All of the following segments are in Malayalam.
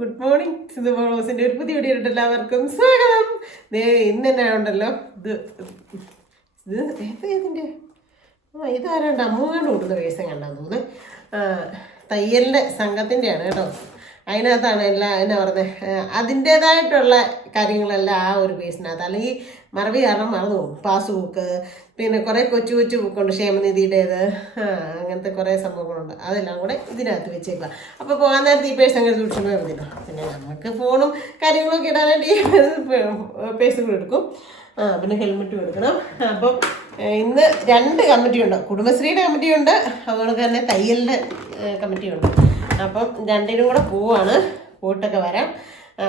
Good morning. സിന്ധു മോളോസിന്റെ ഒരു പുതിയ വീഡിയോ ഇട്ട് എല്ലാവർക്കും സ്വാഗതം. ഇന്ന് തന്നെ ഉണ്ടല്ലോ ഇതിന്റെ ഇതാരാണ്ട് അമ്മൂങ്ങാണ്ട് കൂട്ടുന്ന വേഷം കണ്ടെന്ന് തോന്നുന്നു. തയ്യലിൻ്റെ സംഘത്തിൻ്റെയാണ് കേട്ടോ. അതിനകത്താണ് എല്ലാം എന്നാ പറയുന്നത്, അതിൻ്റേതായിട്ടുള്ള കാര്യങ്ങളെല്ലാം ആ ഒരു പേസിനകത്ത്. അല്ലെങ്കിൽ മറവി കാരണം മറന്നു പോകും. പാസ് ബുക്ക്, പിന്നെ കുറേ കൊച്ചു കൊച്ചു ബുക്കുണ്ട്, ക്ഷേമനിധിയുടേത്, അങ്ങനത്തെ കുറേ സംഭവങ്ങളുണ്ട്. അതെല്ലാം കൂടെ ഇതിനകത്ത് വെച്ചേക്കുക. അപ്പോൾ പോകാൻ നേരത്തെ ഈ പേഴ്സ് അങ്ങനെ സൂക്ഷിച്ചു പോയാൽ മതിയല്ലോ. പിന്നെ നമുക്ക് ഫോണും കാര്യങ്ങളൊക്കെ ഇടാനായിട്ട് ഈ പേഴ്സ് കൂടെ എടുക്കും. പിന്നെ ഹെൽമെറ്റും എടുക്കണം. അപ്പം ഇന്ന് 2 കമ്മിറ്റിയുണ്ട്. കുടുംബശ്രീയുടെ കമ്മിറ്റിയുണ്ട്, അതുപോലെ തന്നെ തയ്യലിൻ്റെ കമ്മിറ്റിയുണ്ട്. അപ്പം 2നും കൂടെ പോവാണ്. പോയിട്ടൊക്കെ വരാം.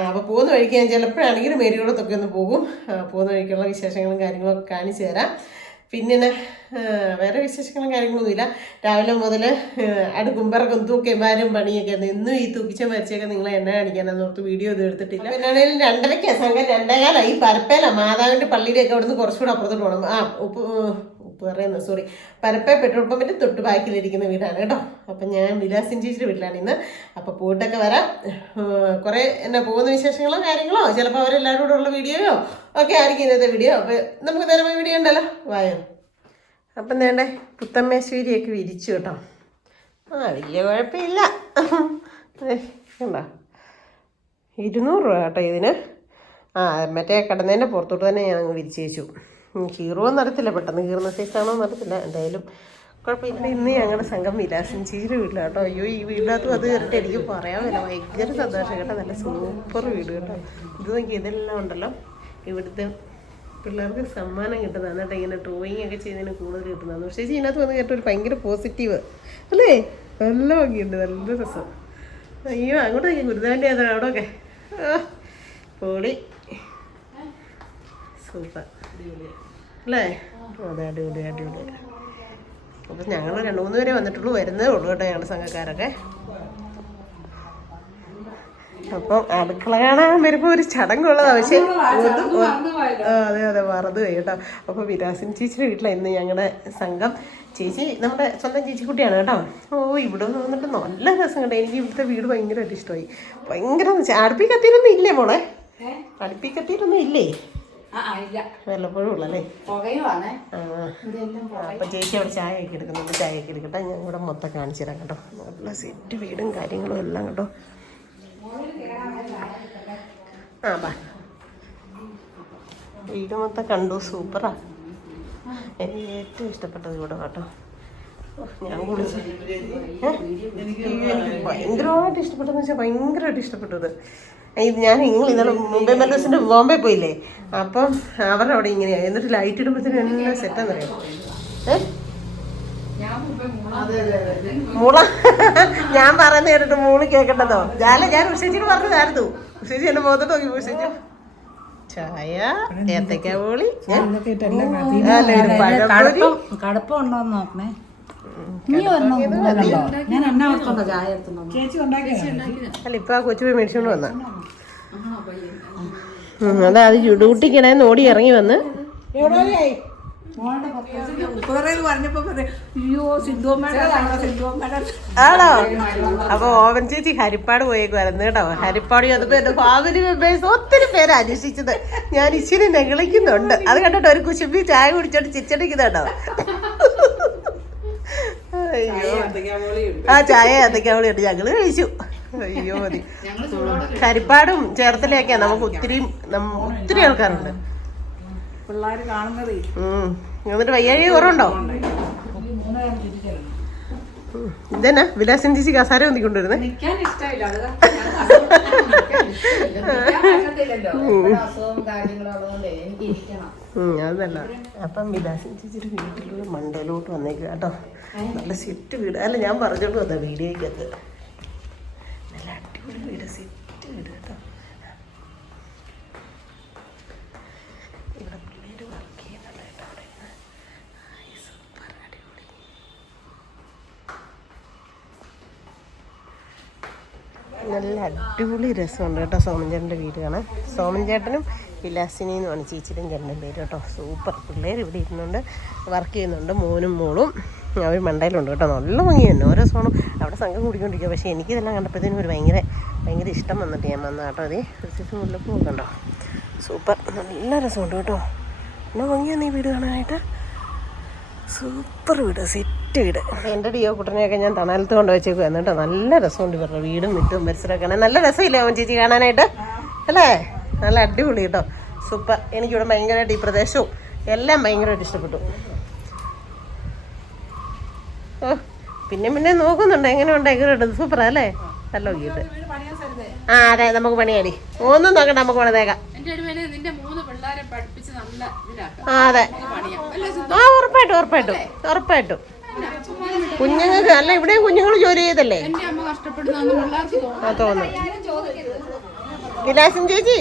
അപ്പോൾ പോകുന്ന വഴിക്ക് ഞാൻ ചിലപ്പോഴാണെങ്കിലും മേരിയോടത്തൊക്കെ ഒന്ന് പോകും. പോകുന്ന വഴിക്കുള്ള വിശേഷങ്ങളും കാര്യങ്ങളൊക്കെ കാണിച്ചു തരാം. പിന്നെ വേറെ വിശേഷങ്ങളും കാര്യങ്ങളൊന്നുമില്ല. രാവിലെ മുതൽ അടുക്കുമ്പറക്കും തൂക്കിമാരും പണിയൊക്കെ ഇന്നും ഈ തൂക്കിച്ച മരിച്ചൊക്കെ നിങ്ങളെ എണ്ണ കാണിക്കാനെന്ന് ഓർത്ത് വീഡിയോ ഒന്നും എടുത്തിട്ടില്ല. പിന്നാണെങ്കിലും 2:30 സംഘം 2:15 ഈ പരപ്പേല മാതാവിൻ്റെ പള്ളിയിലേക്ക് അവിടുന്ന് കുറച്ചുകൂടെ അപ്പുറത്തോട്ട് പോകണം. പരപ്പേ പെട്രോൾ പമ്പിൻ്റെ തൊട്ട് ബാക്കിലിരിക്കുന്ന വീടാണ് കേട്ടോ. അപ്പം ഞാൻ വിലാസിൻ ചേച്ചിയുടെ വീട്ടിലാണ് ഇന്ന്. അപ്പോൾ പോയിട്ടൊക്കെ വരാം. കുറേ എന്നാ പോകുന്ന വിശേഷങ്ങളോ കാര്യങ്ങളോ ചിലപ്പോൾ അവരെല്ലാവരും കൂടെ ഉള്ള വീഡിയോയോ ഒക്കെ ആയിരിക്കും ഇന്നത്തെ വീഡിയോ. അപ്പോൾ നമുക്ക് നേരമായി വീഡിയോ ഉണ്ടല്ലോ, വായോ. അപ്പം വേണ്ടേ പുത്തമ്മേശ്വരിയൊക്കെ വിരിച്ചു കേട്ടോ. വലിയ കുഴപ്പമില്ല. കണ്ടോ, 200 രൂപ കേട്ടോ ഇതിന്. മറ്റേ കിടന്നതിൻ്റെ പുറത്തോട്ട് തന്നെ ഞാൻ അങ്ങ് വിരിച്ചു വെച്ചു. കീറുവോന്ന് അറിയത്തില്ല, പെട്ടെന്ന് കീറുന്ന സൈസാണോ എന്നറിയത്തില്ല. എന്തായാലും കുഴപ്പമില്ല. ഇന്ന് ഞങ്ങളുടെ സംഘം വിലാസിൻ ചേച്ചിയുടെ വീട്ടിലാണ് കേട്ടോ. അയ്യോ, ഈ വീടിനകത്തും അത് കയറിയിട്ട് എനിക്ക് പറയാൻ പറ്റില്ല. ഭയങ്കര സന്തോഷം കേട്ടോ. നല്ല സൂപ്പർ വീട് കേട്ടോ. ഇത് നോക്കി, ഇതെല്ലാം ഉണ്ടല്ലോ ഇവിടുത്തെ പിള്ളേർക്ക് സമ്മാനം കിട്ടുന്നതാണ് കേട്ടോ. ഇങ്ങനെ ഡ്രോയിങ് ഒക്കെ ചെയ്തതിന് കൂടുതൽ കിട്ടുന്നതാണ്. പക്ഷേ ഇതിനകത്ത് വന്ന് കേട്ടോ ഒരു ഭയങ്കര പോസിറ്റീവ് അല്ലേ. നല്ല ഭംഗിയുണ്ട്, നല്ല രസം. അയ്യോ, അങ്ങോട്ട് നോക്കി ഗുരുദേവൻ്റെ അതാണ് അവിടെയൊക്കെ. പൊളി, സൂപ്പർ അല്ലേ. അതെ, അടിപൊളി അടിപൊളി. അപ്പം ഞങ്ങൾ 2-3 പേരെ വന്നിട്ടുള്ളൂ, വരുന്നേ ഉള്ളൂ കേട്ടോ ഞങ്ങളുടെ സംഘക്കാരൊക്കെ. അപ്പം അടുക്കള കാണാൻ വരുമ്പോൾ ഒരു ചടങ്ങുള്ളതാണ്. പക്ഷേ അതെ മറന്നു പോയി കേട്ടോ. അപ്പോൾ വിലാസിൻ ചേച്ചിയുടെ വീട്ടിലാണ് ഇന്ന് ഞങ്ങളുടെ സംഘം. ചേച്ചി നമ്മുടെ സ്വന്തം ചേച്ചിക്കുട്ടിയാണ് കേട്ടോ. ഇവിടെ നിന്ന് വന്നിട്ട് നല്ല രസം കേട്ടോ. എനിക്ക് ഇവിടുത്തെ വീട് ഭയങ്കരമായിട്ട് ഇഷ്ടമായി. ഭയങ്കര അടുപ്പി കത്തിയിലൊന്നും ഇല്ലേ മോളെ? അടുപ്പി കത്തിയിലൊന്നും ഇല്ലേ? വല്ലപ്പോഴും ഉള്ളല്ലേ. അപ്പം ചേച്ചി അവിടെ ചായയൊക്കെ എടുക്കുന്നുണ്ട്. ചായയൊക്കെ എടുക്കട്ടെ. ഞാൻ ഇവിടെ മൊത്തം കാണിച്ചു തരാം കേട്ടോ. നല്ല സെറ്റ് വീടും കാര്യങ്ങളും എല്ലാം കേട്ടോ. ബാ, വീട് മൊത്തം കണ്ടു. സൂപ്പറാ. എനിക്ക് ഏറ്റവും ഇഷ്ടപ്പെട്ടത് ഇവിടെ കേട്ടോ. ഞാൻ കുളിച്ച് എനിക്ക് ഭയങ്കരമായിട്ട് ഇഷ്ടപ്പെട്ടതെന്ന് വെച്ചാൽ ഭയങ്കരമായിട്ട് ഇഷ്ടപ്പെട്ടത്. ഞാൻ ഇന്നലെ മുംബൈ മെല്ലോസിൻ്റെ ബോംബെ പോയില്ലേ, അപ്പം അവരുടെ അവിടെ ഇങ്ങനെയാണ്. എന്നിട്ട് ലൈറ്റ് ഇടുമ്പോഴത്തേനും എല്ലാം സെറ്റാന്നറിയാം. മൂള ഞാൻ പറയുന്ന കേട്ടിട്ട് മൂളി കേൾക്കണ്ടതോ? ഞാൻ ഉഷേച്ചിന് പറഞ്ഞതായിരുന്നു. ഉഷേച്ചി എന്റെ മുഖത്തോട്ട് നോക്കി. ഉഷേച്ചി ചായ, ഏത്തക്ക പോളി, കടുപ്പുണ്ടോന്ന് നോക്കണേ. അല്ല, ഇപ്പൊ ആ കൊച്ചു പോയി മേടിച്ചോണ്ട് വന്ന. അതാ അത് ഡ്യൂട്ടിക്കിടന്ന് ഓടി ഇറങ്ങി വന്ന്. ആണോ? അപ്പൊ ഓവൻ ചേച്ചി ഹരിപ്പാട് പോയേക്കുവായിരുന്നു കേട്ടോ. ഹരിപ്പാട് വന്നപ്പോ എന്റെ ഫാമിലി മെമ്പേഴ്സ് ഒത്തിരി പേര് അന്വേഷിച്ചത്. ഞാൻ ഇച്ചിരി നെഗളിക്കുന്നുണ്ട്. അത് കണ്ടിട്ട് ഒരു കുശുമ്പി ചായ കുടിച്ചോണ്ട് ചിച്ചടിക്കുന്നുണ്ടോ. അയ്യോ, ചായ ഏത്തക്കാവളി ഉണ്ട്, ഞങ്ങള് കഴിച്ചു. അയ്യോ മതി. ഹരിപ്പാടും ചേർത്തലയൊക്കെയാ നമുക്ക് ഒത്തിരി ആൾക്കാരുണ്ട്. എന്നിട്ട് വയ്യാഴി കുറവുണ്ടോ? ഇതന്നെ വിലാസിൻ ചേച്ചി കസാര ഒന്നിക്കൊണ്ടിരുന്നേ. അതല്ല. അപ്പം വിലാസിൻ ചേച്ചിയുടെ വീട്ടിലൂടെ മണ്ടയിലോട്ട് വന്നേക്കുക കേട്ടോ. നല്ല സെറ്റ് വീട്. അല്ല, ഞാൻ പറഞ്ഞോണ്ട് വന്ന വീഡിയോയ്ക്കകത്ത് നല്ല അടിപൊളി വീട്, സെറ്റ് വീട് കേട്ടോ. ഇവിടെ പിള്ളേർ വർക്ക് ചെയ്യുന്നുണ്ട് കേട്ടോ. അവിടെ സൂപ്പർ അടിപൊളി. നല്ല അടിപൊളി രസമുണ്ട് കേട്ടോ സോമൻ ചേട്ടൻ്റെ വീട് കാണാൻ. സോമൻ ചേട്ടനും വിലാസിനി എന്നുമാണ് ചേച്ചിയുടെയും ചേട്ടൻ്റെ പേര് കേട്ടോ. സൂപ്പർ പിള്ളേർ ഇവിടെ ഇരുന്നുണ്ട്, വർക്ക് ചെയ്യുന്നുണ്ട്. മോനും മോളും അവർ മണ്ടയിലുണ്ട് കേട്ടോ. നല്ല ഭംഗി തന്നെ. ഓരോ സോണും അവിടെ സംഘം കൂടിക്കൊണ്ടിരിക്കുക. പക്ഷേ എനിക്കിതെല്ലാം കണ്ടപ്പോഴത്തേനും ഒരു ഭയങ്കര ഭയങ്കര ഇഷ്ടം വന്നിട്ട് ഞാൻ വന്ന കേട്ടോ. അതേ ഒരു സൈസ് മുല്ലപ്പൂ കണ്ടോ, സൂപ്പർ, നല്ല രസമുണ്ട് കേട്ടോ. എന്നാ ഭംഗിയാണ് ഈ വീട് കാണാനായിട്ട്, സൂപ്പർ വീട്, സെറ്റ് വീട്. അപ്പോൾ എൻ്റെ ഡിയോ കുട്ടനെയൊക്കെ ഞാൻ തണലത്ത് കൊണ്ട് വെച്ചേക്കുവായിരുന്നു കേട്ടോ. നല്ല രസമുണ്ട് ഇവരുടെ വീടും മുറ്റും പരിസരമൊക്കെ കാണാൻ. നല്ല രസമില്ലേ അവൻ ചേച്ചി കാണാനായിട്ട് അല്ലേ? നല്ല അടിപൊളി കേട്ടോ, സൂപ്പർ. എനിക്കിവിടെ ഭയങ്കരമായിട്ട് ഈ പ്രദേശവും എല്ലാം ഭയങ്കരമായിട്ട് ഇഷ്ടപ്പെട്ടു. ഓ പിന്നെ നോക്കുന്നുണ്ട് എങ്ങനെയുണ്ട്, സൂപ്പറാ അല്ലേ? നല്ല നോക്കിയിട്ട് ആ അതെ, നമുക്ക് പണിയാടി, ഒന്നും നോക്കണ്ട, നമുക്ക് പണിതേക്കാം. ആ അതെ, ആ ഉറപ്പായിട്ടും കുഞ്ഞുങ്ങൾക്ക് അല്ല, ഇവിടെയും കുഞ്ഞുങ്ങൾ ജോലി ചെയ്തല്ലേ ആ തോന്നുന്നു. വിലാസിനി ചേച്ചി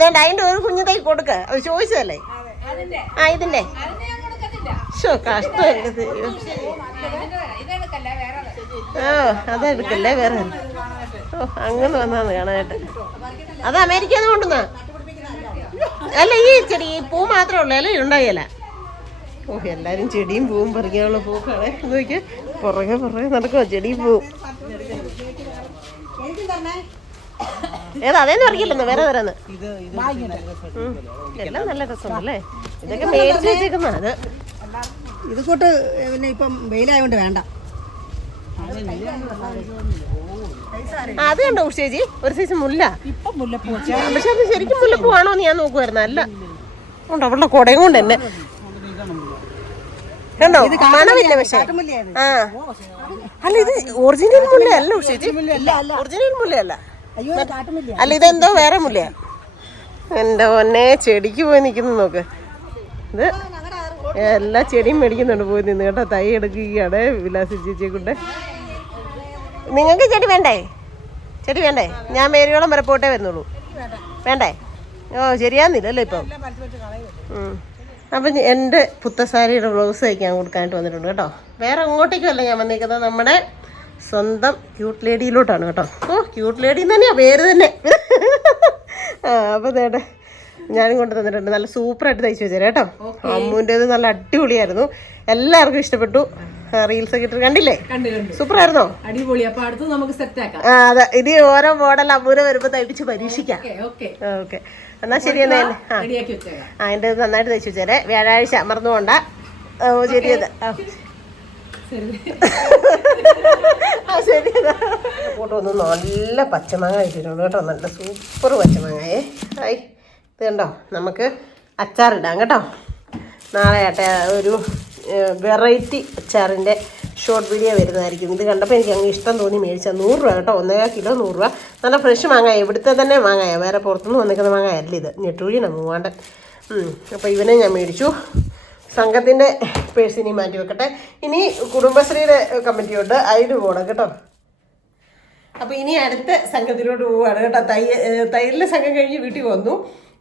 വേണ്ട, അതിൻ്റെ ഒരു കുഞ്ഞു തൈ കൊടുക്ക, അത് ചോദിച്ചതല്ലേ. ആ ഇതില്ലേ കഷ്ടമല്ലേ, അതെടുക്കല്ലേ വേറെ. ഓ അങ്ങനെ വന്നാന്ന് കാണാനായിട്ട്. അത് അമേരിക്കന്ന് കൊണ്ടുവന്നാ അല്ല, ഈ ചെടി ഈ പൂ മാത്രമേ ഉള്ളൂ, അല്ലേ ഉണ്ടായില്ല. ഓ എല്ലാരും ചെടിയും പൂവും പറിക്കാനുള്ള പൂക്കാണേ നോക്കി, പുറകെ നടക്കുമോ ചെടിയും പൂവും. ഏതാ അതേന്ന് പറിക്കില്ലെന്ന്, വേറെ തരാന്ന്. എല്ലാം നല്ല രസമുണ്ടല്ലേ, ഇതൊക്കെ മേടിച്ച് വെച്ചേക്കുന്ന. അത് ഇത് കൂട്ട് പിന്നെ ഇപ്പം വെയിലായോണ്ട് വേണ്ട. അത് കണ്ടോ ഉഷേജി, ഒരു സൈസ് മുല്ല. ഇപ്പം മുല്ലപ്പൂ, പക്ഷെ അത് ശരിക്കും മുല്ലപ്പൂ ആണോ എന്ന് ഞാൻ നോക്കുമായിരുന്നു. അല്ല ഉണ്ട്, അവളുടെ കൊടയും കൊണ്ട് തന്നെ കണ്ടോ, മണമില്ല. പക്ഷെ ആ അല്ല, ഇത് ഒറിജിനൽ മുല്ല അല്ല ഉഷേജി, ഒറിജിനൽ മുല്ലയല്ല. അല്ല ഇതെന്തോ വേറെ മുല്ലയാ. എൻ്റെ പൊന്നെ ചെടിക്ക് പോയി നിൽക്കുന്നു നോക്ക്. ഇത് എല്ലാ ചെടിയും മേടിക്കുന്നുണ്ട് പോയി നിന്ന് കേട്ടോ. തൈ എടുക്കുകയാണ് വിലാസി ചേച്ചിയെ കൊണ്ട്. നിങ്ങൾക്ക് ചെടി വേണ്ടേ? ഞാൻ മേരിയോളം വരെ പോയിട്ടേ വരുന്നുള്ളൂ. വേണ്ടേ? ഓ ശരിയാന്നില്ലല്ലോ ഇപ്പം. അപ്പം എൻ്റെ പുത്തസാരിയുടെ ബ്ലൗസ് തയ്ക്കാൻ കൊടുക്കാനായിട്ട് വന്നിട്ടുണ്ട് കേട്ടോ. വേറെ അങ്ങോട്ടേക്കുമല്ല ഞാൻ വന്നിരിക്കുന്നത്, നമ്മുടെ സ്വന്തം ക്യൂട്ട് ലേഡിയിലോട്ടാണ് കേട്ടോ. ഓ ക്യൂട്ട് ലേഡി തന്നെയാ പേര് തന്നെ. ആ അപ്പോൾ നേട്ടെ ഞാനും കൊണ്ട് തന്നിട്ടുണ്ട്. നല്ല സൂപ്പറായിട്ട് തയ്ച്ചു വെച്ചേരാ കേട്ടോ. അമ്മൂൻ്റേത് നല്ല അടിപൊളിയായിരുന്നു, എല്ലാവർക്കും ഇഷ്ടപ്പെട്ടു. റീൽസ് ഒക്കെ ഇട്ട് കണ്ടില്ലേ? സൂപ്പറായിരുന്നോ? അടിപൊളി. അപ്പൊ അടുത്ത് നമുക്ക് സെറ്റ് ആക്കാം. ആ അതെ, ഇനി ഓരോ മോഡൽ അമ്മൂനെ വരുമ്പോ തയ്പ്പിച്ച് പരീക്ഷിക്കാം. ഓക്കെ എന്നാ ശരി. എന്നാ അതിൻ്റെ നന്നായിട്ട് തയ്ച്ചു വെച്ചേരെ. വ്യാഴാഴ്ച മറന്നു പോണ്ട. ഓ ശരിയത്. ശരിയതാ. കൂട്ട് വന്ന് നല്ല പച്ചമാങ്ങ ഇട്ടിട്ടുണ്ട് കേട്ടോ, നല്ല സൂപ്പർ പച്ചമാങ്ങയെ. ആയി ഇത് കണ്ടോ, നമുക്ക് അച്ചാറിടാം കേട്ടോ. നാളെ ആട്ടെ ഒരു വെറൈറ്റി അച്ചാറിൻ്റെ ഷോർട്ട് വീഡിയോ വരുന്നതായിരിക്കും. ഇത് കണ്ടപ്പോൾ എനിക്ക് അങ്ങ് ഇഷ്ടം തോന്നി മേടിച്ചാൽ 100 രൂപ കേട്ടോ, 1 കിലോ 100 രൂപ. നല്ല ഫ്രഷ് മാങ്ങായ, ഇവിടുത്തെ തന്നെ മാങ്ങായ, വേറെ പുറത്തുനിന്ന് വന്നിരിക്കുന്ന മാങ്ങയല്ല ഇത്, ഞെട്ടുഴിയാണ് മൂവാണ്ടൻ. അപ്പോൾ ഇവനെ ഞാൻ മേടിച്ചു. സംഘത്തിൻ്റെ പേഴ്സിനി മാറ്റി വെക്കട്ടെ. ഇനി കുടുംബശ്രീയുടെ കമ്മിറ്റിയുണ്ട്, അതിന് പോകണം കേട്ടോ. അപ്പോൾ ഇനി അടുത്ത സംഘത്തിലോട്ട് പോവുകയാണ് കേട്ടോ. തയ്യലിൻ്റെ സംഘം കഴിഞ്ഞ് വീട്ടിൽ വന്നു.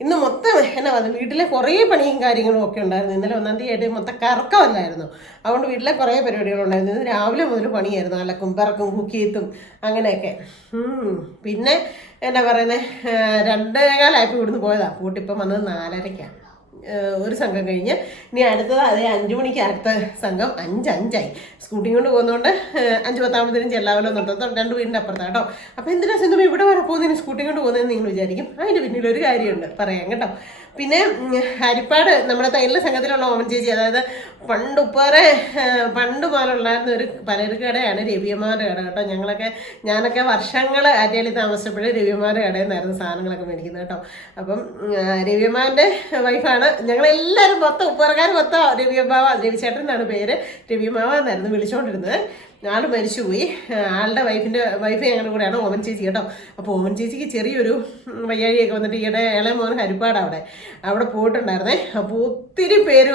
ഇന്ന് മൊത്തം എന്നാ പറഞ്ഞു, വീട്ടിലെ കുറേ പണിയും കാര്യങ്ങളും ഒക്കെ ഉണ്ടായിരുന്നു. ഇന്നലെ 1-ാം തീയതി മൊത്തം കറക്കമല്ലായിരുന്നു, അതുകൊണ്ട് വീട്ടിലെ കുറേ പരിപാടികളുണ്ടായിരുന്നു. ഇന്ന് രാവിലെ മുതൽ പണിയായിരുന്നു, അലക്കും പിറക്കും കുക്ക് ചെയ്തും അങ്ങനെയൊക്കെ. പിന്നെ എന്നാ പറയുന്നത്, 2:15 ഇവിടുന്ന് പോയതാണ്. കൂട്ടിപ്പം വന്നത് 4:30 ഒരു സംഘം കഴിഞ്ഞ്. ഇനി അടുത്തത് അതേ 5 മണിക്ക് അടുത്ത സംഘം. 5:05 സ്കൂട്ടി കൊണ്ട് പോകുന്നതുകൊണ്ട് 5:10 ചെല്ലാവല്ലോ നിർത്തം, 2 വീടിൻ്റെ അപ്പുറത്താണ് കേട്ടോ. അപ്പോൾ എന്തിനാ സിന്ധു ഇവിടെ വരെ പോകുന്നതിന് സ്കൂട്ടി കൊണ്ട് പോകുന്നതെന്ന് നിങ്ങൾ വിചാരിക്കും. അതിൻ്റെ പിന്നിലൊരു കാര്യമുണ്ട്, പറയാം കേട്ടോ. പിന്നെ ഹരിപ്പാട് നമ്മുടെ തയ്യലിൻ്റെ സംഘത്തിലുള്ള ഓമൻ ചേച്ചി, അതായത് പണ്ട് മുതലുണ്ടായിരുന്ന ഒരു പലചരക്ക് കടയാണ് രവിയമ്മയുടെ കട കേട്ടോ. ഞാനൊക്കെ വർഷങ്ങൾ ആറ്റയിൽ താമസിച്ചപ്പോഴേ രവിയമ്മയുടെ കടയിൽ നിന്നായിരുന്നു സാധനങ്ങളൊക്കെ മേടിക്കുന്നത് കേട്ടോ. അപ്പം രവിയമ്മൻ്റെ വൈഫാണ്. ഞങ്ങളെല്ലാവരും ഉപ്പുകാർ മൊത്തം രവിചേട്ടൻ എന്നാണ് പേര്. രവിയമ്മാവ എന്നായിരുന്നു വിളിച്ചുകൊണ്ടിരുന്നത്. ആൾ മരിച്ചുപോയി. ആളുടെ വൈഫ് ഞങ്ങളുടെ കൂടെയാണ് ഓമൻ ചേച്ചി കേട്ടോ. അപ്പോൾ ഓമൻ ചേച്ചിക്ക് ചെറിയൊരു വയ്യാഴിയൊക്കെ വന്നിട്ട് ഈയിടെ ഇളയ മോൻ ഹരിപ്പാട് അവിടെ പോയിട്ടുണ്ടായിരുന്നേ. അപ്പോൾ ഒത്തിരി പേര്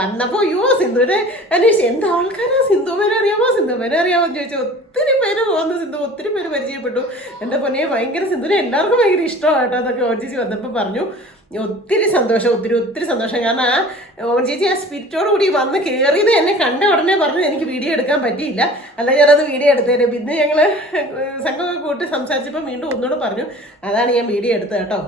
വന്നപ്പോൾ അയ്യോ സിന്ധുവിനെ അന്വേഷിച്ചു, എന്താ ആൾക്കാരാ സിന്ധുവിനെ അറിയാമോ എന്ന് ചോദിച്ചു. ഒത്തിരി പേര് വന്നു, ഒത്തിരി പേര് പരിചയപ്പെട്ടു. എൻ്റെ പൊന്നെ ഭയങ്കര സിന്ധുവിനെ എല്ലാവർക്കും ഭയങ്കര ഇഷ്ടമാണ് കേട്ടോ. അതൊക്കെ ഓമൻ ചേച്ചി വന്നപ്പോൾ പറഞ്ഞു. ഒത്തിരി സന്തോഷം, ഒത്തിരി സന്തോഷം. കാരണം ഓമൻ ചേച്ചി ആ സ്പിരിറ്റോട് കൂടി വന്ന് കയറിയത് എന്നെ കണ്ട ഉടനെ പറഞ്ഞു എനിക്ക് വീഡിയോ എടുക്കാൻ പറ്റിയില്ല, അല്ല ഞാനത് വീഡിയോ എടുത്തേരെ. പിന്നെ ഞങ്ങൾ സംഘമൊക്കെ കൂട്ടി സംസാരിച്ചപ്പോൾ വീണ്ടും ഒന്നുകൂടെ പറഞ്ഞു, അതാണ് ഞാൻ വീഡിയോ എടുത്തത് കേട്ടോ.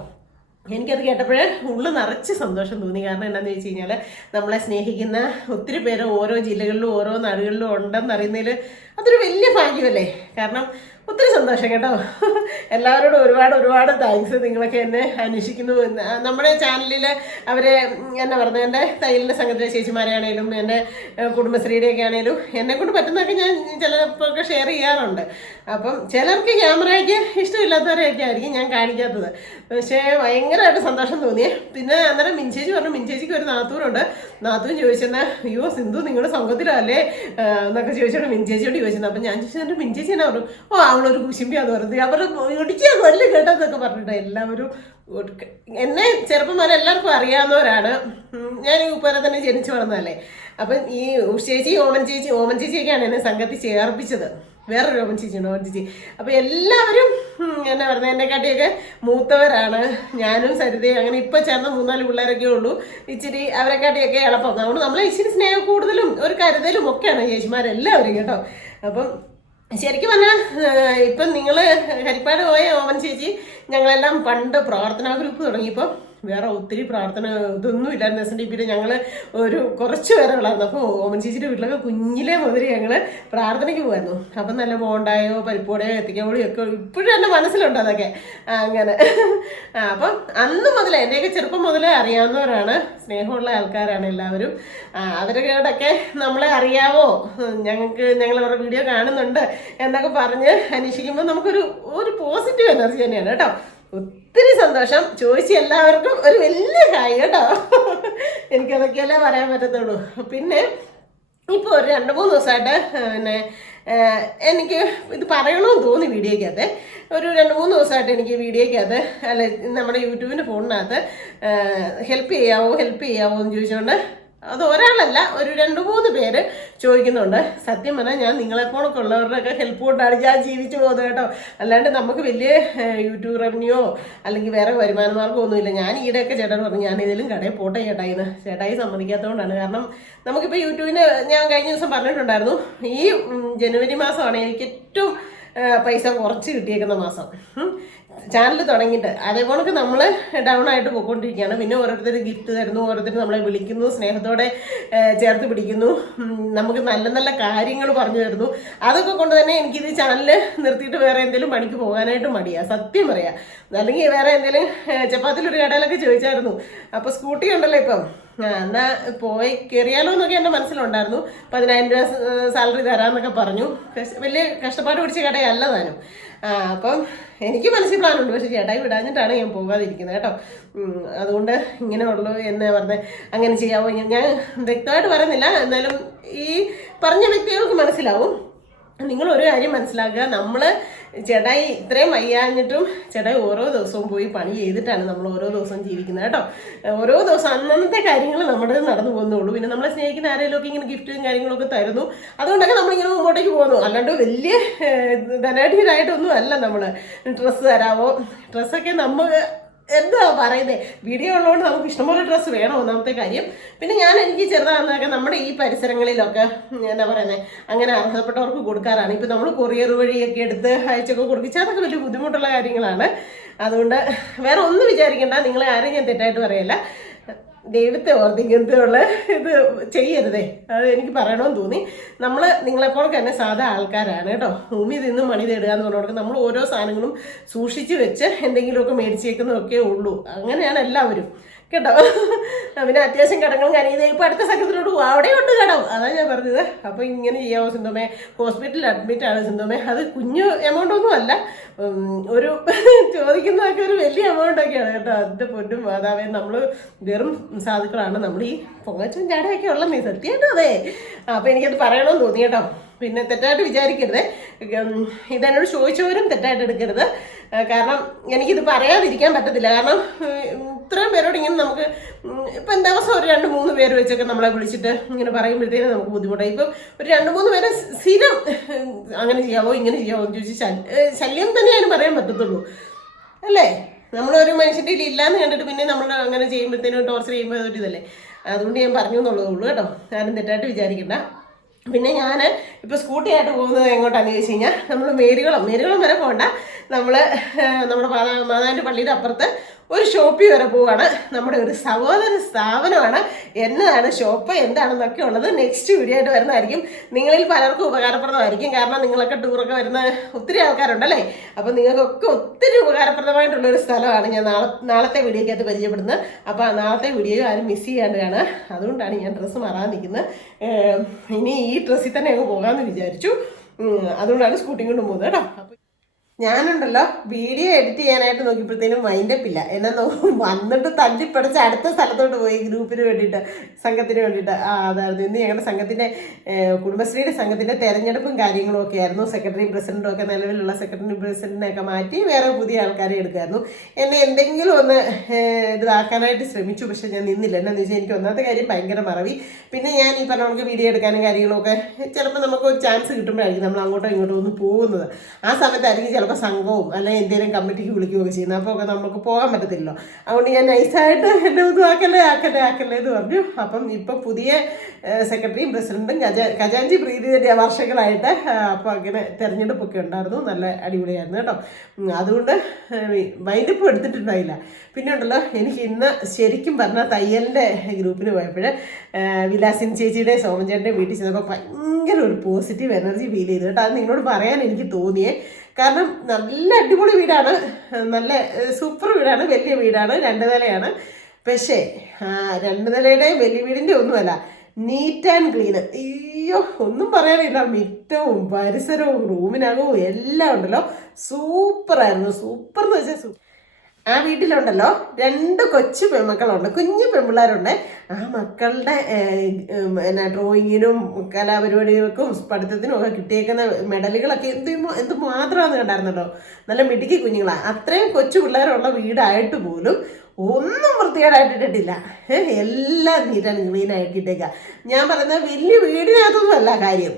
എനിക്കത് കേട്ടപ്പോഴേ ഉള്ളു നിറച്ച് സന്തോഷം തോന്നി. കാരണം എന്താണെന്ന് വെച്ച് കഴിഞ്ഞാൽ നമ്മളെ സ്നേഹിക്കുന്ന ഒത്തിരി പേര് ഓരോ ജില്ലകളിലും ഓരോ നാടുകളിലും ഉണ്ടെന്ന് അറിയുന്നതിൽ അതൊരു വലിയ ഭാഗ്യമല്ലേ. കാരണം ഒത്തിരി സന്തോഷം കേട്ടോ. എല്ലാവരോടും ഒരുപാട് താങ്ക്സ്. നിങ്ങളൊക്കെ എന്നെ അന്വേഷിക്കുന്നു. നമ്മുടെ ചാനലിൽ അവരെ എന്നാ പറഞ്ഞത്, എൻ്റെ തയ്യലിൻ്റെ സംഘത്തിലെ ചേച്ചിമാരെയാണേലും എൻ്റെ കുടുംബശ്രീയുടെയൊക്കെ ആണേലും എന്നെക്കൊണ്ട് പറ്റുന്നതൊക്കെ ഞാൻ ചിലപ്പോഴൊക്കെ ഷെയർ ചെയ്യാറുണ്ട്. അപ്പം ചിലർക്ക് ക്യാമറയ്ക്ക് ഇഷ്ടമില്ലാത്തവരെയൊക്കെ ആയിരിക്കും ഞാൻ കാണിക്കാത്തത്. പക്ഷേ ഭയങ്കരമായിട്ട് സന്തോഷം തോന്നിയേ. പിന്നെ അന്നേരം മിൻചേച്ചി പറഞ്ഞു, മിൻചേച്ചിക്ക് ഒരു നാത്തൂനുണ്ട്. നാത്തൂൻ ചോദിച്ചെന്നാ, അയ്യോ സിന്ധു നിങ്ങളുടെ സംഘത്തിലല്ലേ എന്നൊക്കെ ചോദിച്ചോണ്ട് മിൻചേച്ചിയോട് ചോദിച്ചത്. അപ്പം ഞാൻ ചോദിച്ചത് മിൻചേച്ചി എന്നാ പറഞ്ഞു, ഓ അവളൊരു കുശിമ്പിയാന്ന് പറഞ്ഞു, അവർ ഇടിച്ചാൽ കൊല്ലം കേട്ടതെന്നൊക്കെ പറഞ്ഞിട്ട് എല്ലാവരും എന്നെ ചെറുപ്പം മുതൽ എല്ലാവർക്കും അറിയാവുന്നവരാണ്. ഞാൻ ഈ ഉപ്പര തന്നെ ജനിച്ചു വളർന്നതല്ലേ. അപ്പം ഈ ചേച്ചി ഓമൻ ചേച്ചിയൊക്കെയാണ് എന്നെ സംഘത്തിൽ ചേർപ്പിച്ചത്. വേറൊരു ഓമൻ ചേച്ചിയുണ്ട്, ഓമൻ ചേച്ചി. അപ്പം എല്ലാവരും എന്നാ പറഞ്ഞത് എന്നെക്കാട്ടിയൊക്കെ മൂത്തവരാണ്. ഞാനും സരിതയും അങ്ങനെ ഇപ്പം ചേർന്ന 3-4 പിള്ളേരൊക്കെ ഉള്ളൂ. ഇച്ചിരി അവരെക്കാട്ടിയൊക്കെ എളുപ്പം. അതുകൊണ്ട് നമ്മളെ ഇച്ചിരി സ്നേഹം കൂടുതലും ഒരു കരുതലും ഒക്കെയാണ് ചേച്ചിമാരെല്ലാവരും കേട്ടോ. അപ്പം ശരിക്കും പറഞ്ഞാൽ ഇപ്പം നിങ്ങൾ ഹരിപ്പാട് പോയ ഓമൻ ചേച്ചി ഞങ്ങളെല്ലാം പണ്ട് പ്രാർത്ഥനാ ഗ്രൂപ്പ് തുടങ്ങിയപ്പോൾ വേറെ ഒത്തിരി പ്രാർത്ഥന ഇതൊന്നും ഇല്ലായിരുന്നു. SNDP ഞങ്ങൾ ഒരു കുറച്ച് പേരെ ഉള്ളായിരുന്നു. അപ്പോൾ ഓമൻ ചേച്ചിയുടെ വീട്ടിലൊക്കെ കുഞ്ഞിലേ മുതൽ ഞങ്ങൾ പ്രാർത്ഥനയ്ക്ക് പോകുമായിരുന്നു. അപ്പം നല്ല ബോണ്ടായോ പരിപ്പോടെയോ എത്തിക്കോളിയോ ഒക്കെ ഇപ്പോഴും എൻ്റെ മനസ്സിലുണ്ട് അതൊക്കെ അങ്ങനെ. അപ്പം അന്ന് മുതലേ എൻ്റെയൊക്കെ ചെറുപ്പം മുതലേ അറിയാവുന്നവരാണ്, സ്നേഹമുള്ള ആൾക്കാരാണ് എല്ലാവരും. അവരോടൊക്കെ നമ്മളെ അറിയാവോ, ഞങ്ങളവരുടെ വീഡിയോ കാണുന്നുണ്ട് എന്നൊക്കെ പറഞ്ഞ് അന്വേഷിക്കുമ്പോൾ നമുക്കൊരു പോസിറ്റീവ് എനർജി തന്നെയാണ് കേട്ടോ. ഒത്തിരി സന്തോഷം. ചോദിച്ച എല്ലാവർക്കും ഒരു വലിയ കാര്യം കേട്ടോ. എനിക്കതൊക്കെയല്ലേ പറയാൻ പറ്റത്തുള്ളൂ. പിന്നെ ഇപ്പോൾ ഒരു 2-3 ദിവസമായിട്ട് പിന്നെ എനിക്ക് ഇത് പറയണമെന്ന് തോന്നി വീഡിയോയ്ക്കകത്ത്. ഒരു 2-3 ദിവസമായിട്ട് എനിക്ക് വീഡിയോയ്ക്കകത്ത് അല്ല നമ്മുടെ യൂട്യൂബിൻ്റെ ഫോണിനകത്ത് ഹെൽപ്പ് ചെയ്യാവോ എന്ന് ചോദിച്ചുകൊണ്ട് അത് ഒരാളല്ല, ഒരു 2-3 പേര് ചോദിക്കുന്നുണ്ട്. സത്യം പറഞ്ഞാൽ ഞാൻ നിങ്ങളെപ്പോഴൊക്കെ ഉള്ളവരുടെയൊക്കെ ഹെൽപ്പ് കൊണ്ടാണ് ഞാൻ ജീവിച്ചു പോകുന്നത് കേട്ടോ. അല്ലാണ്ട് നമുക്ക് വലിയ യൂട്യൂബ് റവന്യൂയോ അല്ലെങ്കിൽ വേറെ വരുമാന മാർഗ്ഗമൊന്നുമില്ല. ഞാൻ ഈടെയൊക്കെ ചേട്ടൻ പറഞ്ഞു ഞാൻ ഇതിലും കടയിൽ പോട്ടെ ചേട്ടായി സമ്മതിക്കാത്തതുകൊണ്ടാണ്. കാരണം നമുക്കിപ്പോൾ യൂട്യൂബിന് ഞാൻ കഴിഞ്ഞ ദിവസം പറഞ്ഞിട്ടുണ്ടായിരുന്നു, ഈ ജനുവരി മാസമാണ് എനിക്ക് ഏറ്റവും പൈസ കുറച്ച് കിട്ടിയേക്കുന്ന മാസം ചാനൽ തുടങ്ങിയിട്ട്. അതേപോലൊക്കെ നമ്മൾ ഡൗൺ ആയിട്ട് പോയിക്കൊണ്ടിരിക്കുകയാണ്. പിന്നെ ഓരോരുത്തർ ഗിഫ്റ്റ് തരുന്നു, ഓരോരുത്തർ നമ്മളെ വിളിക്കുന്നു, സ്നേഹത്തോടെ ചേർത്ത് പിടിക്കുന്നു, നമുക്ക് നല്ല നല്ല കാര്യങ്ങൾ പറഞ്ഞു തരുന്നു. അതൊക്കെ കൊണ്ട് തന്നെ എനിക്കിത് ചാനൽ നിർത്തിയിട്ട് വേറെ എന്തെങ്കിലും പണിക്ക് പോകാനായിട്ട് മടിയാണ്, സത്യം പറയാം. അല്ലെങ്കിൽ വേറെ എന്തെങ്കിലും ചപ്പാത്തിലൊരു കടയിലൊക്കെ ചോദിച്ചായിരുന്നു. അപ്പോൾ സ്കൂട്ടി ഉണ്ടല്ലോ ഇപ്പം, എന്നാൽ പോയി കയറിയാലോ എന്നൊക്കെ എൻ്റെ മനസ്സിലുണ്ടായിരുന്നു. 10,000 രൂപ സാലറി തരാമെന്നൊക്കെ പറഞ്ഞു. വലിയ കഷ്ടപ്പാട് പിടിച്ച കടയല്ല താനും. അപ്പം എനിക്ക് മനസ്സിൽ പ്ലാനുണ്ട്, പക്ഷെ ചേട്ടായി വിടാഞ്ഞിട്ടാണ് ഞാൻ പോകാതിരിക്കുന്നത് കേട്ടോ. അതുകൊണ്ട് ഇങ്ങനെ ഉള്ളൂ എന്ന് പറഞ്ഞ് അങ്ങനെ ചെയ്യാമോ ഞാൻ വ്യക്തമായിട്ട് പറയുന്നില്ല. എന്നാലും ഈ പറഞ്ഞ വ്യക്തികൾക്ക് മനസ്സിലാവും. നിങ്ങളൊരു കാര്യം മനസ്സിലാക്കുക, നമ്മൾ ചേട്ടായി ഇത്രയും വയ്യാഞ്ഞിട്ടും ചേട്ടായി ഓരോ ദിവസവും പോയി പണി ചെയ്തിട്ടാണ് നമ്മൾ ഓരോ ദിവസവും ജീവിക്കുന്നത് കേട്ടോ. ഓരോ ദിവസം അന്നത്തെ കാര്യങ്ങൾ നമ്മുടെ നടന്നു പോകുന്നുള്ളൂ. പിന്നെ നമ്മളെ സ്നേഹിക്കുന്ന ആരെങ്കിലുമൊക്കെ ഇങ്ങനെ ഗിഫ്റ്റും കാര്യങ്ങളൊക്കെ തരുന്നു, അതുകൊണ്ടൊക്കെ നമ്മളിങ്ങനെ മുമ്പോട്ടേക്ക് പോകുന്നു. അല്ലാണ്ട് വലിയ ധനാഢ്യരായിട്ടൊന്നും അല്ല നമ്മൾ. ഡ്രസ്സ് തരാമോ, ഡ്രസ്സൊക്കെ നമ്മൾ എന്താ പറയുന്നത്, വീഡിയോ ഉള്ളതുകൊണ്ട് നമുക്ക് ഇഷ്ടംപോലെ ഡ്രസ്സ് വേണം ഒന്നാമത്തെ കാര്യം. പിന്നെ എനിക്ക് ചെറുതാണെന്നൊക്കെ നമ്മുടെ ഈ പരിസരങ്ങളിലൊക്കെ എന്താ പറയുന്നത് അങ്ങനെ അർഹതപ്പെട്ടവർക്ക് കൊടുക്കാറാണ്. ഇപ്പം നമ്മൾ കൊറിയർ വഴിയൊക്കെ എടുത്ത് അയച്ചൊക്കെ കൊടുക്കിച്ചാൽ അതൊക്കെ വലിയ ബുദ്ധിമുട്ടുള്ള കാര്യങ്ങളാണ്. അതുകൊണ്ട് വേറെ ഒന്നും വിചാരിക്കേണ്ട, നിങ്ങളെ ആരും ഞാൻ തെറ്റായിട്ട് പറയല്ല. ദൈവത്തെ ഓർത്ത് ഇങ്ങനത്തെ ഉള്ള ഇത് ചെയ്യരുതേ, അത് എനിക്ക് പറയണമെന്ന് തോന്നി. നിങ്ങളെപ്പോലെ തന്നെ സാധാ ആൾക്കാരാണ് കേട്ടോ. ഭൂമി തിന്നും മണി തേടുക എന്ന് പറഞ്ഞുകൊണ്ട് നമ്മൾ ഓരോ സാധനങ്ങളും സൂക്ഷിച്ച് വെച്ച് എന്തെങ്കിലുമൊക്കെ മേടിച്ചേക്കുന്നതൊക്കെ ഉള്ളൂ. അങ്ങനെയാണ് എല്ലാവരും കേട്ടോ. പിന്നെ അത്യാവശ്യം കടങ്ങളും കാര്യം ഇപ്പം അടുത്ത സംഘത്തിലോട്ട് പോകും, അവിടെ ഉണ്ട് കടം, അതാണ് ഞാൻ പറഞ്ഞത്. അപ്പോൾ ഇങ്ങനെ ചെയ്യാമോ സിന്ധുമേ, ഹോസ്പിറ്റലിൽ അഡ്മിറ്റ് ആണ് സിന്ധുമേ, അത് കുഞ്ഞു എമൗണ്ട് ഒന്നും അല്ല, ഒരു ചോദിക്കുന്നതൊക്കെ ഒരു വലിയ എമൗണ്ടൊക്കെയാണ് കേട്ടോ. അതിൻ്റെ പൊന്നും മാതാവേ, നമ്മൾ വെറും സാധുക്കളാണ്, നമ്മൾ ഈ പൊങ്ങച്ചും ചാടയൊക്കെ ഉള്ള നീ സത്യമായിട്ടും അതെ. അപ്പോൾ എനിക്കത് പറയണമെന്ന് തോന്നി കേട്ടോ. പിന്നെ തെറ്റായിട്ട് വിചാരിക്കരുത്, ഇതെന്നോട് ചോദിച്ചവരും തെറ്റായിട്ട് എടുക്കരുത്. കാരണം എനിക്കിത് പറയാതിരിക്കാൻ പറ്റത്തില്ല. കാരണം ഇത്രയും പേരോട് ഇങ്ങനെ നമുക്ക് ഇപ്പം ദിവസം ഒരു 2-3 പേര് വെച്ചൊക്കെ നമ്മളെ വിളിച്ചിട്ട് ഇങ്ങനെ പറയുമ്പോഴത്തേനും നമുക്ക് ബുദ്ധിമുട്ടായി. ഇപ്പം ഒരു 2-3 പേരെ സ്ഥിരം അങ്ങനെ ചെയ്യാവോ ഇങ്ങനെ ചെയ്യാവോ എന്ന് ചോദിച്ച് ശല്യം തന്നെ അതിന് പറയാൻ പറ്റത്തുള്ളൂ അല്ലേ. നമ്മളൊരു മനുഷ്യൻ്റെ ഇല്ലാന്ന് കണ്ടിട്ട് പിന്നെ നമ്മൾ അങ്ങനെ ചെയ്യുമ്പോഴത്തേനും ടോർച്ചർ ചെയ്യുമ്പോൾ അതൊരു ഇതല്ലേ. അതുകൊണ്ട് ഞാൻ പറഞ്ഞു എന്നുള്ളതേ ഉള്ളൂ കേട്ടോ, ആരും തെറ്റായിട്ട് വിചാരിക്കണ്ട. പിന്നെ ഞാൻ ഇപ്പോൾ സ്കൂട്ടിയായിട്ട് പോകുന്നത് എങ്ങോട്ടാണെന്ന് ചോദിച്ചു കഴിഞ്ഞാൽ നമ്മൾ മേരികുളം വരെ പോകണ്ട, നമ്മൾ നമ്മുടെ മാതാവിൻ്റെ പള്ളിയുടെ അപ്പുറത്ത് ഒരു ഷോപ്പിൽ വരെ പോവാണ്. നമ്മുടെ ഒരു സഹോദര സ്ഥാപനമാണ്. എന്നതാണ് ഷോപ്പ് എന്താണെന്നൊക്കെ ഉള്ളത് നെക്സ്റ്റ് വീഡിയോ ആയിട്ട് വരുന്നതായിരിക്കും. നിങ്ങളിൽ പലർക്കും ഉപകാരപ്രദമായിരിക്കും. കാരണം നിങ്ങളൊക്കെ ടൂറൊക്കെ വരുന്ന ഒത്തിരി ആൾക്കാരുണ്ടല്ലേ. അപ്പോൾ നിങ്ങൾക്കൊക്കെ ഒത്തിരി ഉപകാരപ്രദമായിട്ടുള്ളൊരു സ്ഥലമാണ് ഞാൻ നാളത്തെ വീഡിയോയ്ക്കകത്ത് പരിചയപ്പെടുന്നത്. അപ്പോൾ നാളത്തെ വീഡിയോ ആരും മിസ് ചെയ്യാണ്ട് കാണുക. അതുകൊണ്ടാണ് ഞാൻ ഡ്രസ്സ് മാറാൻ നിൽക്കുന്നത്. ഇനി ഈ ഡ്രസ്സിൽ തന്നെ അങ്ങ് പോകാമെന്ന് വിചാരിച്ചു. അതുകൊണ്ടാണ് സ്കൂട്ടി കൊണ്ട് പോകുന്നത് കേട്ടോ. അപ്പോൾ ഞാനുണ്ടല്ലോ വീഡിയോ എഡിറ്റ് ചെയ്യാനായിട്ട് നോക്കിയപ്പോഴത്തേനും മൈൻഡപ്പ് ഇല്ല. എന്നെ വന്നിട്ട് തല്ലിപ്പടച്ച് അടുത്ത സ്ഥലത്തോട്ട് പോയി ഗ്രൂപ്പിന് വേണ്ടിയിട്ട്, സംഘത്തിന് വേണ്ടിയിട്ട്. അതായിരുന്നു ഇന്ന് ഞങ്ങളുടെ സംഘത്തിൻ്റെ കുടുംബശ്രീയുടെ സംഘത്തിൻ്റെ തെരഞ്ഞെടുപ്പും കാര്യങ്ങളും ഒക്കെ ആയിരുന്നു. സെക്രട്ടറി പ്രസിഡൻറ്റും ഒക്കെ നിലവിലുള്ള സെക്രട്ടറി പ്രസിഡൻറ്റിനെയൊക്കെ മാറ്റി വേറെ പുതിയ ആൾക്കാരെ എടുക്കുമായിരുന്നു. എന്നെ എന്തെങ്കിലും ഒന്ന് ഇതാക്കാനായിട്ട് ശ്രമിച്ചു, പക്ഷെ ഞാൻ നിന്നില്ല. എന്നാന്ന് വെച്ചാൽ എനിക്ക് ഒന്നാമത്തെ കാര്യം ഭയങ്കര മറവി. പിന്നെ ഞാൻ ഈ പറഞ്ഞ നമുക്ക് വീഡിയോ എടുക്കാനും കാര്യങ്ങളൊക്കെ ചിലപ്പോൾ നമുക്ക് ഒരു ചാൻസ് കിട്ടുമ്പോഴായിരിക്കും നമ്മൾ അങ്ങോട്ടോ ഇങ്ങോട്ടോ ഒന്ന് പോകുന്നത്. ആ സമയത്തായിരിക്കും ചിലപ്പോൾ സംഘവും അല്ലെങ്കിൽ എന്തെങ്കിലും കമ്മിറ്റിക്ക് വിളിക്കുകയൊക്കെ ചെയ്യുന്നത്. അപ്പോൾ ഒക്കെ നമുക്ക് പോകാൻ പറ്റത്തില്ലല്ലോ. അതുകൊണ്ട് ഞാൻ നൈസായിട്ട് എന്നെ ഒന്നും ആക്കല്ലേ എന്ന് പറഞ്ഞു. അപ്പം ഇപ്പം പുതിയ സെക്രട്ടറിയും പ്രസിഡന്റും ഖജാൻജി പ്രീതി വർഷങ്ങളായിട്ട് അപ്പോൾ അങ്ങനെ തെരഞ്ഞെടുപ്പൊക്കെ ഉണ്ടായിരുന്നു. നല്ല അടിപൊളിയായിരുന്നു കേട്ടോ. അതുകൊണ്ട് മൈൻഡപ്പ് എടുത്തിട്ടുണ്ടായില്ല. പിന്നെ ഉണ്ടല്ലോ എനിക്ക് ഇന്ന് ശരിക്കും പറഞ്ഞാൽ തയ്യലിൻ്റെ ഗ്രൂപ്പിന് പോയപ്പോൾ വിലാസിൻ ചേച്ചിയുടെ സോമൻചേട്ടൻ്റെ വീട്ടിൽ ചെന്നപ്പോൾ ഭയങ്കര ഒരു പോസിറ്റീവ് എനർജി ഫീൽ ചെയ്തു കേട്ടോ. അത് നിങ്ങളോട് പറയാൻ എനിക്ക് തോന്നിയേ. കാരണം നല്ല അടിപൊളി വീടാണ്, നല്ല സൂപ്പർ വീടാണ്, വലിയ വീടാണ്, 2 നിലയാണ്. പക്ഷേ 2 നിലയുടെ വലിയ വീടിൻ്റെ ഒന്നുമല്ല, നീറ്റ് ആൻഡ് ക്ലീൻ. അയ്യോ ഒന്നും പറയാനില്ല. മിറ്റവും പരിസരവും റൂമിനകവും എല്ലാം ഉണ്ടല്ലോ സൂപ്പറായിരുന്നു. സൂപ്പർ എന്ന് വെച്ചാൽ ആ വീട്ടിലുണ്ടല്ലോ 2 കൊച്ചു പെൺമക്കളുണ്ട്, കുഞ്ഞു പെൺപിള്ളേരുണ്ട്. ആ മക്കളുടെ ഡ്രോയിങ്ങിനും കലാപരിപാടികൾക്കും പഠിത്തത്തിനും ഒക്കെ കിട്ടിയേക്കുന്ന മെഡലുകളൊക്കെ എന്ത് മാത്രമാണെന്ന് കണ്ടായിരുന്നല്ലോ. നല്ല മിടുക്കി കുഞ്ഞുങ്ങളാണ്. അത്രയും കൊച്ചു പിള്ളേരുള്ള വീടായിട്ട് പോലും ഒന്നും വൃത്തികേടായിട്ടിട്ടില്ല. എല്ലാം നീറ്റാണ് ക്ലീനായിട്ടിട്ടേക്കാം. ഞാൻ പറയുന്നത് വലിയ വീടിനകത്തൊന്നും അല്ല കാര്യം,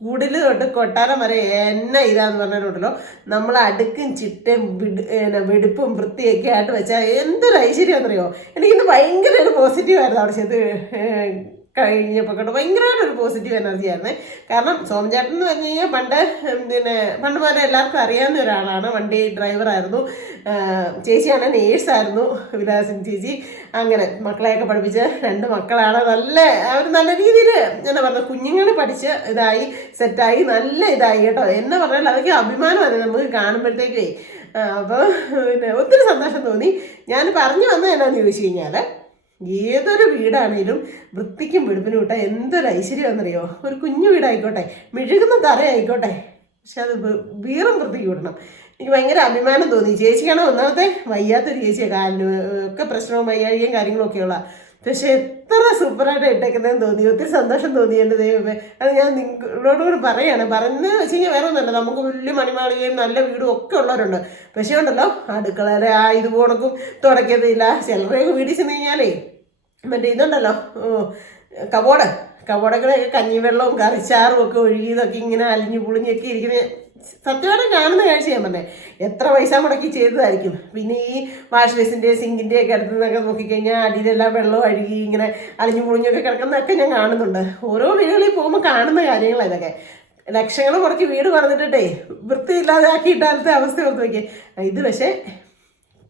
കൂടിൽ തൊട്ട് കൊട്ടാരം വരെ എന്നെ ഇതാന്ന് പറഞ്ഞിട്ടുണ്ടല്ലോ. നമ്മൾ അടുക്കും ചിട്ടയും വെടുപ്പും വൃത്തിയൊക്കെ ആയിട്ട് വെച്ചാൽ എന്തൊരു ഐശ്വര്യമെന്നറിയോ. എനിക്കിന്ന് ഭയങ്കര ഒരു പോസിറ്റീവായിരുന്നു അവിടെ ചെന്ന് കഴിഞ്ഞപ്പോൾ കേട്ടോ. ഭയങ്കരമായിട്ടൊരു പോസിറ്റീവ് എനർജി ആയിരുന്നേ. കാരണം സോമചേട്ടൻ എന്ന് പറഞ്ഞു കഴിഞ്ഞാൽ പണ്ട് പോലെ എല്ലാവർക്കും അറിയാവുന്ന ഒരാളാണ്. വണ്ടി ഡ്രൈവറായിരുന്നു. ചേച്ചിയാണ് നേഴ്സായിരുന്നു, വിലാസിൻ ചേച്ചി. അങ്ങനെ മക്കളെയൊക്കെ പഠിപ്പിച്ച് 2 മക്കളാണ്. അവർ നല്ല രീതിയിൽ എന്താ പറയുക, കുഞ്ഞുങ്ങൾ പഠിച്ച് ഇതായി സെറ്റായി നല്ല ഇതായി കേട്ടോ. എന്നെ പറഞ്ഞാൽ അതൊക്കെ അഭിമാനമാണ് നമുക്ക് കാണുമ്പോഴത്തേക്കേ. അപ്പോൾ പിന്നെ ഒത്തിരി സന്തോഷം തോന്നി. ഞാൻ പറഞ്ഞു വന്നത് എന്നാന്ന് ചോദിച്ചു കഴിഞ്ഞാൽ, ഏതൊരു വീടാണെങ്കിലും വൃത്തിക്കും വെടുപ്പിനും വിട്ടാൽ എന്തൊരു ഐശ്വര്യമാണെന്നറിയോ. ഒരു കുഞ്ഞു വീടായിക്കോട്ടെ, മെഴുകുന്ന തറയായിക്കോട്ടെ, പക്ഷെ അത് വീറും വൃത്തിക്ക് വിടണം. എനിക്ക് ഭയങ്കര അഭിമാനം തോന്നി. ചേച്ചിക്കാണ് ഒന്നാമത്തെ വയ്യാത്തൊരു ചേച്ചിയാണ്, കാലിന് ഒക്കെ പ്രശ്നവും വയ്യാഴികയും കാര്യങ്ങളൊക്കെയുള്ള. പക്ഷെ എത്ര സൂപ്പറായിട്ട് ഇട്ടേക്കുന്നതെന്ന് തോന്നി. ഒത്തിരി സന്തോഷം തോന്നി എൻ്റെ ദൈവമേ. അത് ഞാൻ നിങ്ങളോടുകൂടി പറയാണ്. പറഞ്ഞു വെച്ച് കഴിഞ്ഞാൽ വേറെ ഒന്നുമല്ല, നമുക്ക് വലിയ മണിമാളികയും നല്ല വീടും ഒക്കെ ഉള്ളവരുണ്ട്. പക്ഷേ ഉണ്ടല്ലോ അടുക്കളയുടെ ഇത് പോണക്കും തുടയ്ക്കത്തില്ല. ചിലരെയൊക്കെ വീട്ടിൽ ചെന്ന് കഴിഞ്ഞാലേ മറ്റേ ഇതുണ്ടല്ലോ കബോർഡൊക്കെ കഞ്ഞിവെള്ളവും കറിച്ചാറും ഒക്കെ ഒഴുകിയതൊക്കെ ഇങ്ങനെ അലിഞ്ഞു പുളിഞ്ഞൊക്കെ ഇരിക്കുന്ന സത്യമായിട്ട് കാണുന്ന കാഴ്ച ഞാൻ പറഞ്ഞേ. എത്ര പൈസ മുടക്കി ചെയ്തതായിരിക്കും. പിന്നെ ഈ വാഷ് ബേസിൻ്റെ സിങ്കിൻ്റെ ഒക്കെ അടുത്ത് നിന്നൊക്കെ നോക്കിക്കഴിഞ്ഞാൽ അടിയിലെല്ലാം വെള്ളവും അഴുകി ഇങ്ങനെ അലിഞ്ഞു പുളിഞ്ഞൊക്കെ കിടക്കുന്നതൊക്കെ ഞാൻ കാണുന്നുണ്ട്. ഓരോ വീടുകളിൽ പോകുമ്പോൾ കാണുന്ന കാര്യങ്ങളാണ് ഇതൊക്കെ. ലക്ഷങ്ങൾ മുടക്കി വീട് പണിതിട്ടേ വൃത്തിയില്ലാതെ ആക്കിയിട്ടാലത്തെ അവസ്ഥ ഓർത്ത് നോക്കിയേ. ഇത് പക്ഷേ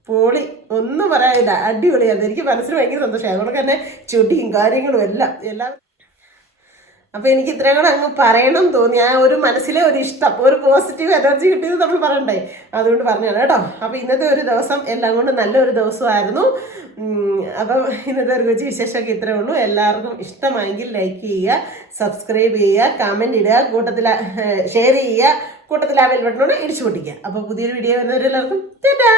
പൊളി, ഒന്നും പറയാനില്ല, അടിപൊളിയായിരുന്നു. എനിക്ക് മനസ്സിന് ഭയങ്കര സന്തോഷമായി. അതുകൊണ്ട് തന്നെ ചുട്ടിയും കാര്യങ്ങളും എല്ലാം അപ്പോൾ എനിക്ക് ഇത്രയും കൂടെ അങ്ങ് പറയണം തോന്നി. ആ ഒരു മനസ്സിലെ ഒരു ഇഷ്ടം, ഒരു പോസിറ്റീവ് എനർജി കിട്ടിയത് നമ്മൾ പറയണ്ടേ, അതുകൊണ്ട് പറഞ്ഞാണ് കേട്ടോ. അപ്പോൾ ഇന്നത്തെ ഒരു ദിവസം എല്ലാം കൊണ്ട് നല്ലൊരു ദിവസമായിരുന്നു. അപ്പം ഇന്നത്തെ ഒരു കൊച്ചു വിശേഷമൊക്കെ ഇത്രയേ ഉള്ളൂ. എല്ലാവർക്കും ഇഷ്ടമായെങ്കിൽ ലൈക്ക് ചെയ്യുക, സബ്സ്ക്രൈബ് ചെയ്യുക, കമൻറ്റ് ഇടുക, കൂട്ടത്തിൽ ഷെയർ ചെയ്യുക, കൂട്ടത്തിൽ ആ ബെൽ ബട്ടണോട് ഇടിച്ചു പൊട്ടിക്കുക. അപ്പോൾ പുതിയൊരു വീഡിയോ വരുന്നവരെല്ലാവർക്കും ടാറ്റാ.